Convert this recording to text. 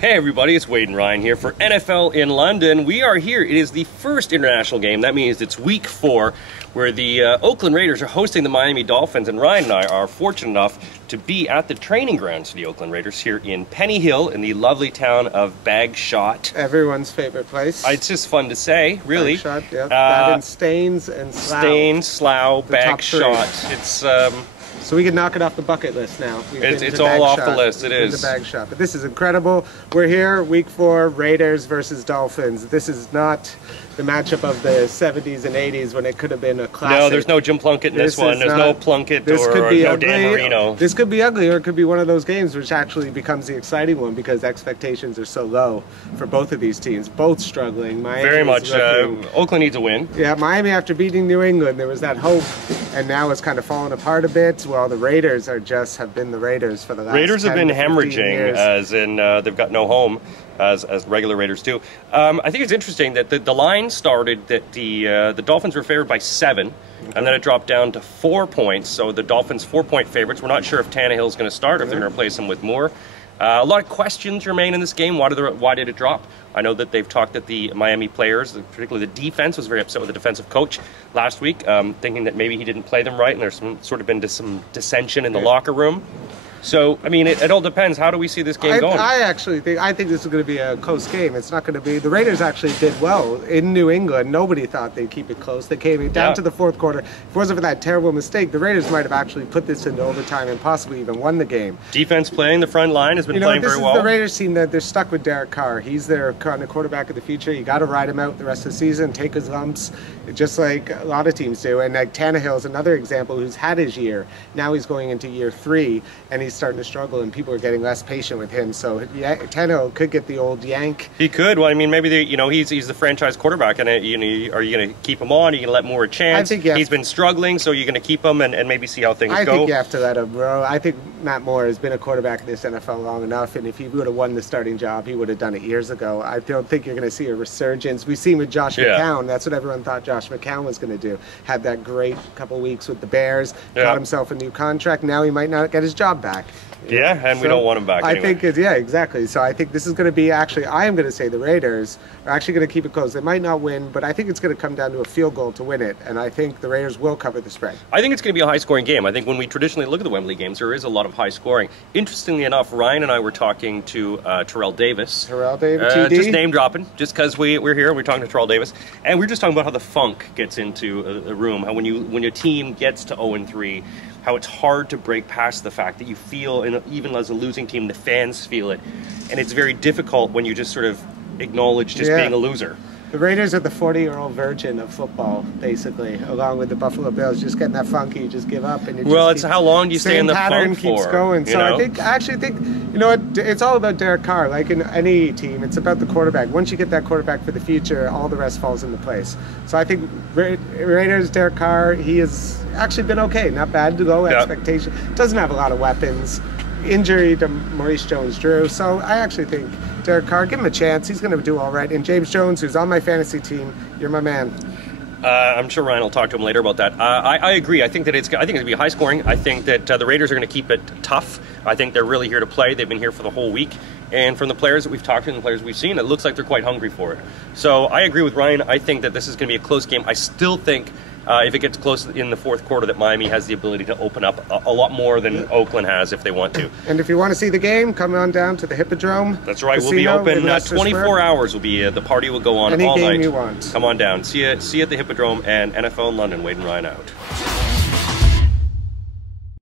Hey everybody, it's Wade and Ryan here for NFL in London. We are here. It is the first international game. That means it's week 4, where the Oakland Raiders are hosting the Miami Dolphins, and Ryan and I are fortunate enough to be at the training grounds for the Oakland Raiders here in Penny Hill in the lovely town of Bagshot. Everyone's favorite place. It's just fun to say, really. Bagshot, yeah. That and Staines and Slough. Staines, Slough, Bagshot. It's so we can knock it off the bucket list now. It's all off the list. It is. The Bagshot. But this is incredible. We're here, week 4, Raiders versus Dolphins. This is not the matchup of the 70s and 80s when it could have been a classic. No, there's no Jim Plunkett in this one. There's no Plunkett or no Dan Marino. This could be ugly, or it could be one of those games which actually becomes the exciting one because expectations are so low for both of these teams. Both struggling. Miami very much. Oakland needs a win. Yeah, Miami after beating New England, there was that hope, and now it's kind of fallen apart a bit. Well, the Raiders have been the Raiders for the last Raiders have been hemorrhaging, years. as in they've got no home, as regular Raiders do. I think it's interesting that the line started that the Dolphins were favored by 7, and then it dropped down to 4 points. So the Dolphins 4-point favorites. We're not sure if Tannehill's going to start, or if they're going to replace him with Moore. A lot of questions remain in this game. Why did it drop? I know that they've talked that the Miami players, particularly the defense, was very upset with the defensive coach last week, thinking that maybe he didn't play them right, and there's sort of been some dissension in the locker room. So, I mean, it all depends. How do we see this game going? I think this is going to be a close game. It's not going to be... The Raiders actually did well in New England. Nobody thought they'd keep it close. They came down to the fourth quarter. If it wasn't for that terrible mistake, the Raiders might have actually put this into overtime and possibly even won the game. Defense playing, the front line has been playing very well. The Raiders team that they're stuck with Derek Carr. He's their kind of quarterback of the future. You got to ride him out the rest of the season, take his lumps, just like a lot of teams do. And like Tannehill is another example who's had his year. Now he's going into year 3, and he's starting to struggle, and people are getting less patient with him. So Tannehill could get the old yank. He could. Well, I mean, maybe he's the franchise quarterback, and are you going to keep him on? Are you going to let Moore a chance? I think he's been struggling, so you're going to keep him and maybe see how things go. I think you have to let him, bro. I think Matt Moore has been a quarterback in this NFL long enough, and if he would have won the starting job, he would have done it years ago. I don't think you're going to see a resurgence. We've seen with Josh McCown. That's what everyone thought Josh McCown was going to do. Had that great couple weeks with the Bears, got himself a new contract. Now he might not get his job back. Yeah, and we don't want him back anyway. I think exactly. So I think this is going to be I am going to say the Raiders are actually going to keep it close. They might not win, but I think it's going to come down to a field goal to win it, and I think the Raiders will cover the spread. I think it's going to be a high-scoring game. I think when we traditionally look at the Wembley games, there is a lot of high scoring. Interestingly enough, Ryan and I were talking to Terrell Davis. Terrell Davis, TD? Just name-dropping, just because we're here, we're talking to Terrell Davis, and we're just talking about how the funk gets into a room, how when your team gets to 0-3, how it's hard to break past the fact that you feel, even as a losing team, the fans feel it. And it's very difficult when you just sort of acknowledge just being a loser. The Raiders are the 40-year-old virgin of football, basically, along with the Buffalo Bills. Just getting that funky, you just give up. And it's how long do you stay in the funk for? Keeps going. So I actually think, you know what, it's all about Derek Carr. Like in any team, it's about the quarterback. Once you get that quarterback for the future, all the rest falls into place. So I think Raiders, Derek Carr, he has actually been okay. Not bad to go. Expectation. Doesn't have a lot of weapons. Injury to Maurice Jones-Drew. So I actually think Derek Carr, give him a chance. He's going to do all right. And James Jones, who's on my fantasy team, you're my man. I'm sure Ryan will talk to him later about that. I agree. I think it's going to be high scoring. I think that the Raiders are going to keep it tough. I think they're really here to play. They've been here for the whole week. And from the players that we've talked to and the players we've seen, it looks like they're quite hungry for it. So I agree with Ryan. I think that this is going to be a close game. I still think if it gets close in the fourth quarter, that Miami has the ability to open up a lot more than Oakland has if they want to. And if you want to see the game, come on down to the Hippodrome. That's right. We'll be open 24 hours. The party will go on all night. Any game you want. Come on down. See you at the Hippodrome, and NFL in London. Wade and Ryan out.